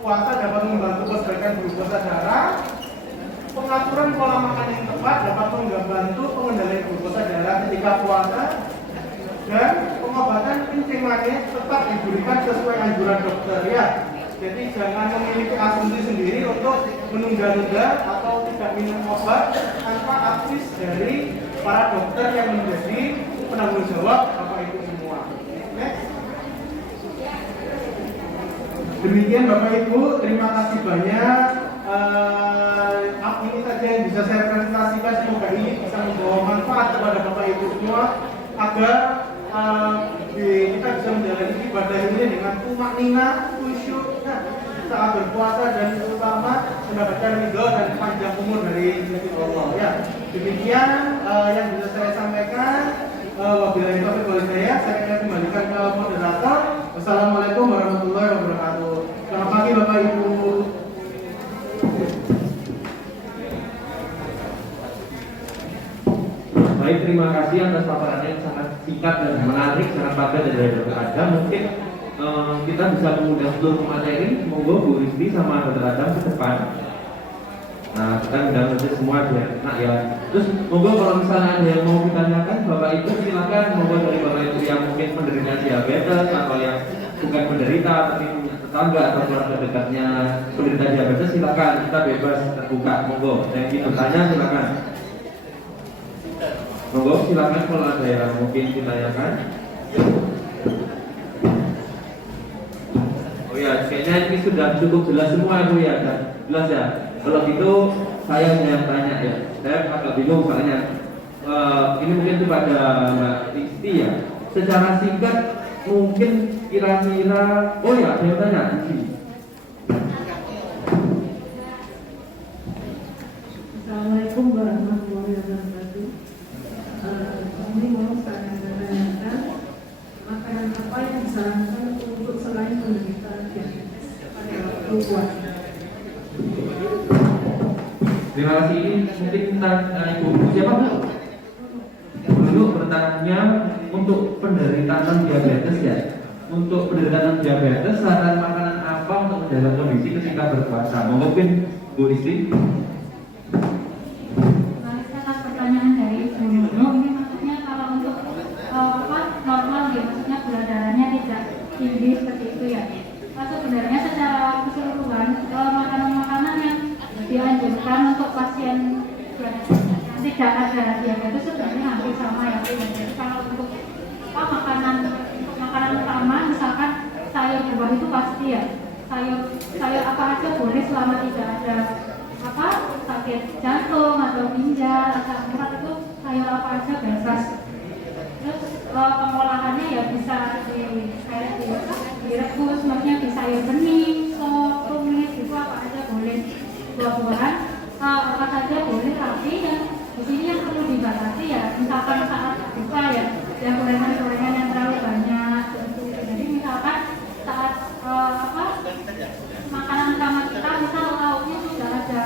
Puasa dapat membantu perbaikan glukosa darah, pengaturan pola makan yang tepat dapat membantu pengendalian glukosa darah ketika puasa, dan pengobatan kencing manis tetap diberikan sesuai anjuran dokter ya. Jadi jangan memiliki asumsi sendiri untuk menunda-nunda atau tidak minum obat tanpa advis dari para dokter yang menjadi penanggung jawab Bapak Ibu semua. Next. Demikian Bapak Ibu, terima kasih banyak. Ini saja yang bisa saya presentasikan. Semoga ini bisa membawa manfaat kepada Bapak Ibu semua agar kita bisa menjalani ibadah ini dengan tumak nina, khusyuk saat berpuasa dan terutama mendapatkan ridho dan panjang umur dari Allah ya. Demikian yang bisa saya sampaikan. Wabillahi taufiq wal hidayah. Saya akan kembalikan ke moderator. Wassalamualaikum warahmatullahi wabarakatuh. Selamat pagi Bapak Ibu. Baik, terima kasih atas paparannya yang sangat singkat dan menarik, sangat padat dari Dr. Adam. Mungkin kita bisa mengundang seluruh materi. Monggo Bu Rizky sama Dr. Adam ke depan. Nah, kita undang saja semua biar enak ya. Terus monggo kalau misalnya ada yang mau ditanyakan Bapak Ibu silakan. Monggo dari Bapak Ibu yang mungkin menderita diabetes atau yang bukan menderita tapi punya tetangga atau keluarga dekatnya penderita diabetes, silakan, kita bebas terbuka. Monggo, yang ingin bertanya silakan. Monggo silakan kalau ada yang mungkin ditanyakan. Oh ya, kayaknya ini sudah cukup jelas semua Bu ya, jelas ya. Kalau gitu saya yang tanya ya, saya agak bingung soalnya ini mungkin kepada Mbak Rizky ya. Secara singkat mungkin kira-kira, oh ya saya tanya di sini. Assalamualaikum warahmatullahi wabarakatuh. Kami mau tanyakan makanan apa yang disarankan untuk selain penderita diabetes pada waktu puasa. Terima kasih. Ini mungkin tentang Ibu siapa Bu? dulu bertanya untuk penderita diabetes ya. Untuk penderita diabetes, saran makanan apa untuk menjaga kondisi ketika berpuasa? Mungkin Bu Isti. Atas pertanyaan dari Bu Nurul, ini maksudnya kalau untuk normal ya, maksudnya gula darahnya tidak tinggi seperti itu ya. Sebenarnya secara keseluruhan makanan-makanan yang dianjurkan untuk pasien yang tidak ada diabetes sebenarnya hampir sama ya. Jadi kalau untuk makanan utama misalkan sayur buah itu pasti ya. Sayur apa aja boleh selama tidak ada sakit jantung atau ginjal asam urat, itu sayur apa aja bebas. Terus pengolahannya ya bisa direbus, maksudnya di sayur bening, sop, tumis, itu apa aja boleh. Buah-buahan apa saja boleh, tapi yang di sini yang perlu dibatasi ya, misalkan saat buka ya, yang gorengan-gorengan yang terlalu banyak. Jadi misalkan saat makanan utama kita, misal lauknya sudah ada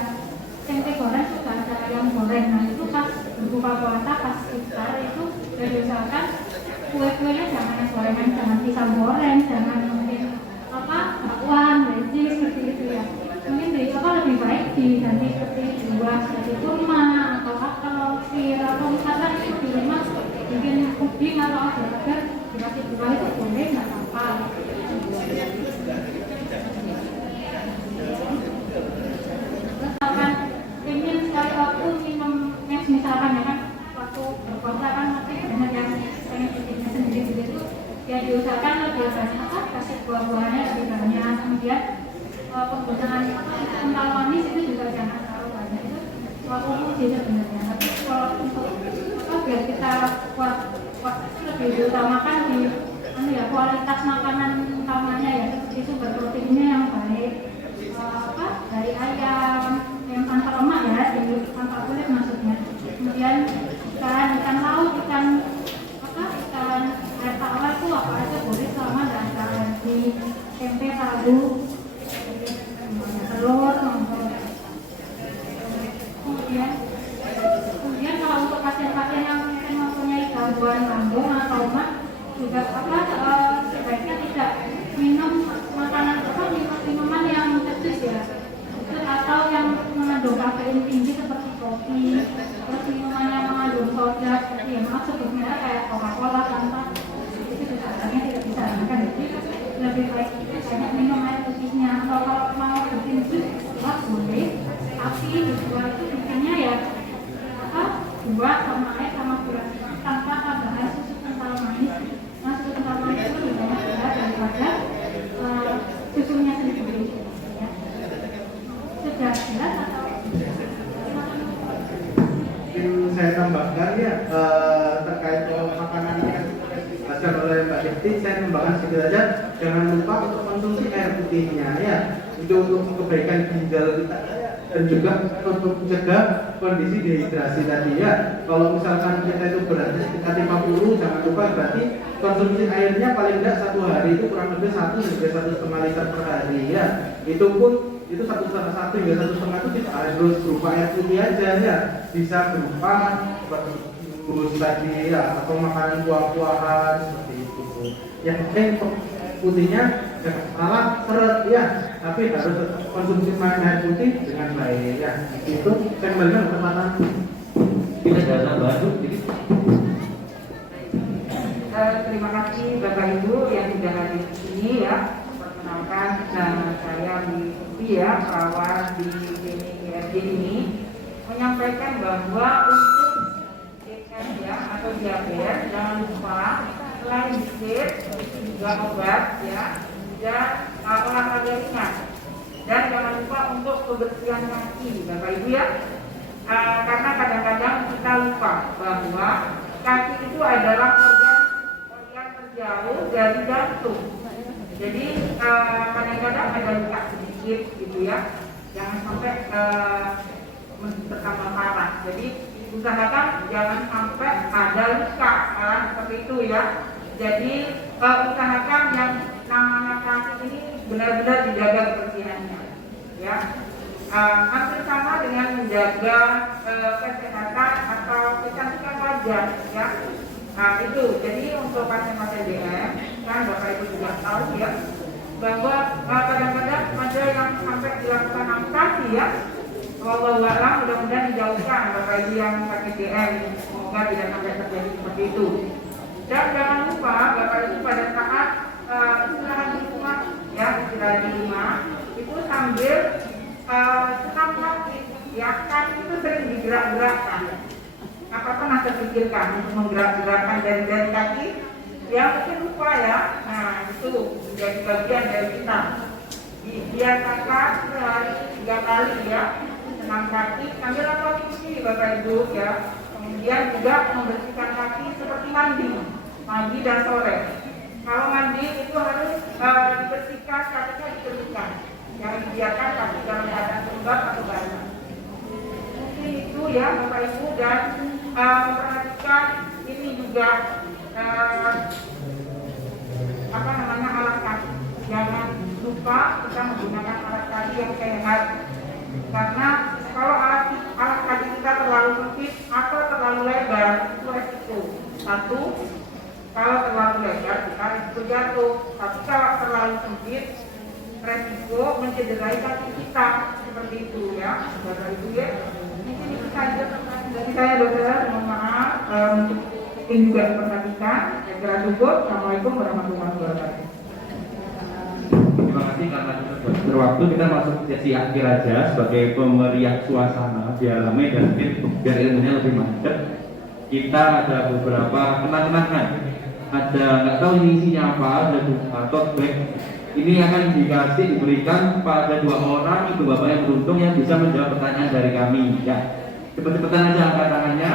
tempe goreng, sudah ada ayam goreng, nah itu pas berbuka puasa, pas iftar itu sudah diusahakan kue-kuenya jangan yang gorengan, jangan pisang goreng, jangan mungkin bakwan, veggie seperti itu ya. Mungkin lebih baik diganti seperti buah, seperti kurma atau apel, sir, atau misalkan itu di rumah bikin puding atau agar dikasih buah itu boleh, nggak apa-apa. Misalkan ingin sekali waktu minum es, misalkan ya kan waktu berpuasa kan masih banyak yang pengen bikinnya sendiri gitu, ya diusahakan lebih banyak kasih buah-buahnya lebih banyak, kemudian penggunaan kental manis itu juga jangan terlalu banyak, itu umum sih sebenarnya. Tapi kalau untuk biar kita kuat lebih diutamakan di kualitas makanan utamanya ya, seperti sumber proteinnya yang baik, dari ayam yang tanpa lemak ya, tanpa kulit maksudnya. Kemudian ikan laut, ikan air tawar itu apa aja boleh selama tidak ada alergi, tempe, tahu, telur, kemudian kalau untuk pasien-pasien yang mungkin mempunyai gangguan lambung atau mah juga sebaiknya tidak minum minuman yang pedas ya, atau yang mengandung kafein tinggi seperti kopi, terus minuman yang mengandung soda seperti yang sebutnya kayak Coca-Cola, Fanta, itu juga sebenarnya tidak disarankan. Jadi lebih baik banyak minum air putihnya, atau kalau mau bikin jus boleh, tapi di luar itu bikinnya ya buah sama air sama gula tanpa tambahan susu kental manis. Nah, susu kental manis itu lebih banyak gula daripada susunya sendiri ya. Sudah jelas atau saya tambahkan ya terkait makanan yang dijelaskan oleh Mbak Diti, saya tambahkan sedikit saja, jangan lupa untuk konsumsi air putihnya ya, itu untuk kebaikan ginjal kita dan juga untuk mencegah kondisi dehidrasi tadi ya. Kalau misalkan kita itu beratnya sekitar 50, jangan lupa berarti konsumsi airnya paling tidak satu hari itu kurang lebih 1 hingga 1,5 liter per hari ya. Itu pun itu 1 hingga 1,5 itu tidak harus berupa air putih aja ya, bisa berupa jus tadi ya, atau makanan buah-buahan seperti itu. Yang penting putihnya jangan salah seret ya, tapi harus konsumsi air putih dengan baik ya. Itu saya kembalikan ke kesempatan. Kita ada tambahan Bu. Terima kasih Bapak Ibu yang sudah hadir di sini ya. Perkenalkan, nama saya Bi ya, perawat di klinik IRD ini, menyampaikan bahwa untuk ya atau diabetes jangan lupa selain diet juga obat ya, dan olahraga ringan, dan jangan lupa untuk kebersihan kaki Bapak Ibu ya, karena kadang-kadang kita lupa bahwa kaki itu adalah organ terjauh dari jantung. Jadi kadang-kadang ada luka sedikit gitu ya, jangan sampai bertambah parah. Jadi usahakan jangan sampai ada luka seperti itu ya. Jadi usahakan yang namanya kaki ini benar-benar dijaga kebersihannya ya. hampir sama dengan menjaga kesehatan atau kecantikan wajah ya. Nah itu, jadi untuk pasien-pasien DM kan Bapak Ibu juga tahu ya bahwa kadang-kadang ada yang sampai dilakukan amputasi ya. Wallahu a'lam, mudah-mudahan dijauhkan Bapak Ibu yang pakai DM, semoga tidak sampai terjadi seperti itu. Dan jangan lupa Bapak Ibu pada saat istirahat di rumah ya, istirahat di rumah itu sambil senam kaki ya, kaki itu sering digerak-gerakkan. Apa pernah terpikirkan untuk menggerak-gerakkan dari kaki? Ya mungkin lupa ya. Nah itu menjadi bagian dari kita. Biasakan sehari 3 kali ya senam kaki sambil lakukan cuci Bapak Ibu ya. Kemudian juga membersihkan kaki seperti mandi pagi dan sore. Kalau mandi itu harus dibersihkan, kakinya dikeringkan. Jangan dibiarkan kaki dalam keadaan lembab atau basah. Mungkin itu ya Bapak Ibu, dan memperhatikan ini juga alat kaki. Jangan lupa kita menggunakan alat kaki yang sehat. Karena kalau alat kaki kita terlalu sempit atau terlalu lebar itu resiko. Satu, kalau terlalu lebar kita risiko jatuh. Tapi kalau terlalu sempit resiko mencederai kaki kita, seperti itu ya Bapak Ibu ya. Mungkin itu saja dari saya dokter, mohon maaf untuk ini juga diperhatikan. Saya kira cukup. Assalamualaikum warahmatullahi wabarakatuh. Terima kasih karena berwaktu, kita masuk sesi akhir aja sebagai pemeriah suasana biar ramai dan biar ilmunya lebih mantap. Kita ada beberapa kenang-kenangan. Ada nggak tahu ini isinya apa, ada tote bag. Ini akan diberikan pada 2 orang, itu bapak yang beruntung yang bisa menjawab pertanyaan dari kami ya. Cepet-cepetan aja angkat tangannya.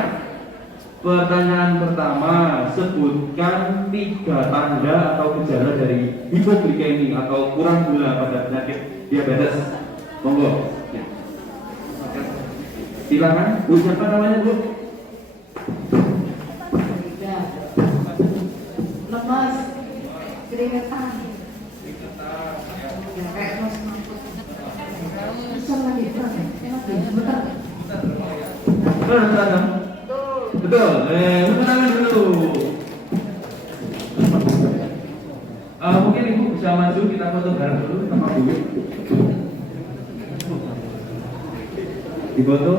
Pertanyaan pertama, sebutkan 3 tanda atau gejala dari hipoglikemi atau kurang gula pada penyakit diabetes. Monggo. Ya. Silakan, Bu, siapa namanya, Bu? Lemas, keringetan, kayak mas Betul. Tepuk tangan dulu. Mungkin Ibu bisa maju, kita foto bareng dulu sama Bu. Difoto.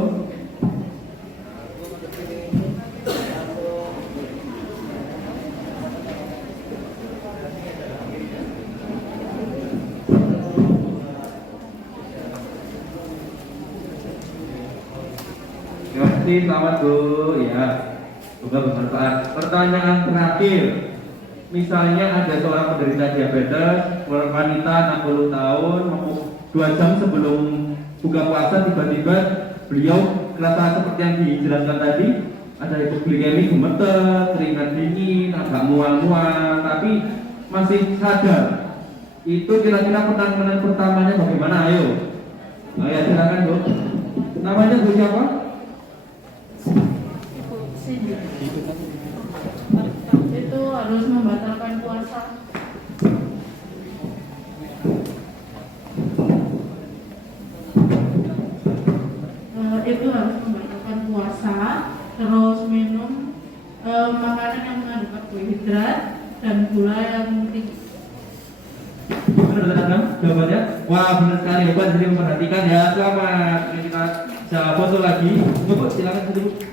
Selamat Bu, ya, semoga bermanfaat. Pertanyaan terakhir, misalnya ada seorang penderita diabetes, wanita 60 tahun, 2 jam sebelum buka puasa tiba-tiba beliau kelihatan seperti yang dijelaskan tadi, ada hipoglikemi, gemeter, keringat dingin, agak mual-mual, tapi masih sadar. Itu kira-kira penanganan pertamanya bagaimana? Ayo, ya silakan Bu. Namanya Bu siapa? Itu harus membatalkan puasa. Itu harus membatalkan puasa, terus minum makanan yang mengandung karbohidrat dan gula yang tinggi. Benar-benar jawabannya? Wah, benar sekali, hebat, jadi memperhatikan ya. Selamat. Ini kita bisa foto lagi. Coba silakan dulu.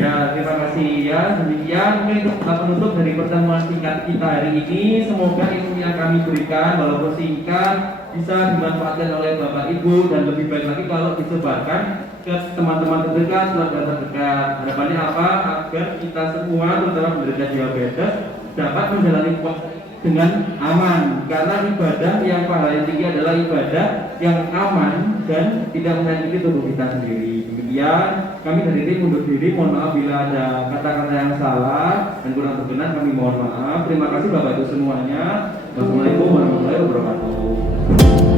Ya, terima kasih ya. Demikian mungkin untuk penutup dari pertemuan singkat kita hari ini. Semoga ilmu yang kami berikan walaupun singkat bisa dimanfaatkan oleh Bapak Ibu, dan lebih baik lagi kalau disebarkan ke teman-teman terdekat, keluarga terdekat. Harapannya apa? Agar kita semua, terutama penderita diabetes, dapat menjalani puasa ini dengan aman, karena ibadah yang paling tinggi adalah ibadah yang aman dan tidak menyakiti tubuh kita sendiri. Demikian kami dari tim undur diri, mohon maaf bila ada kata-kata yang salah dan kurang berkenan, kami mohon maaf. Terima kasih Bapak Ibu semuanya. Wassalamualaikum warahmatullahi wabarakatuh.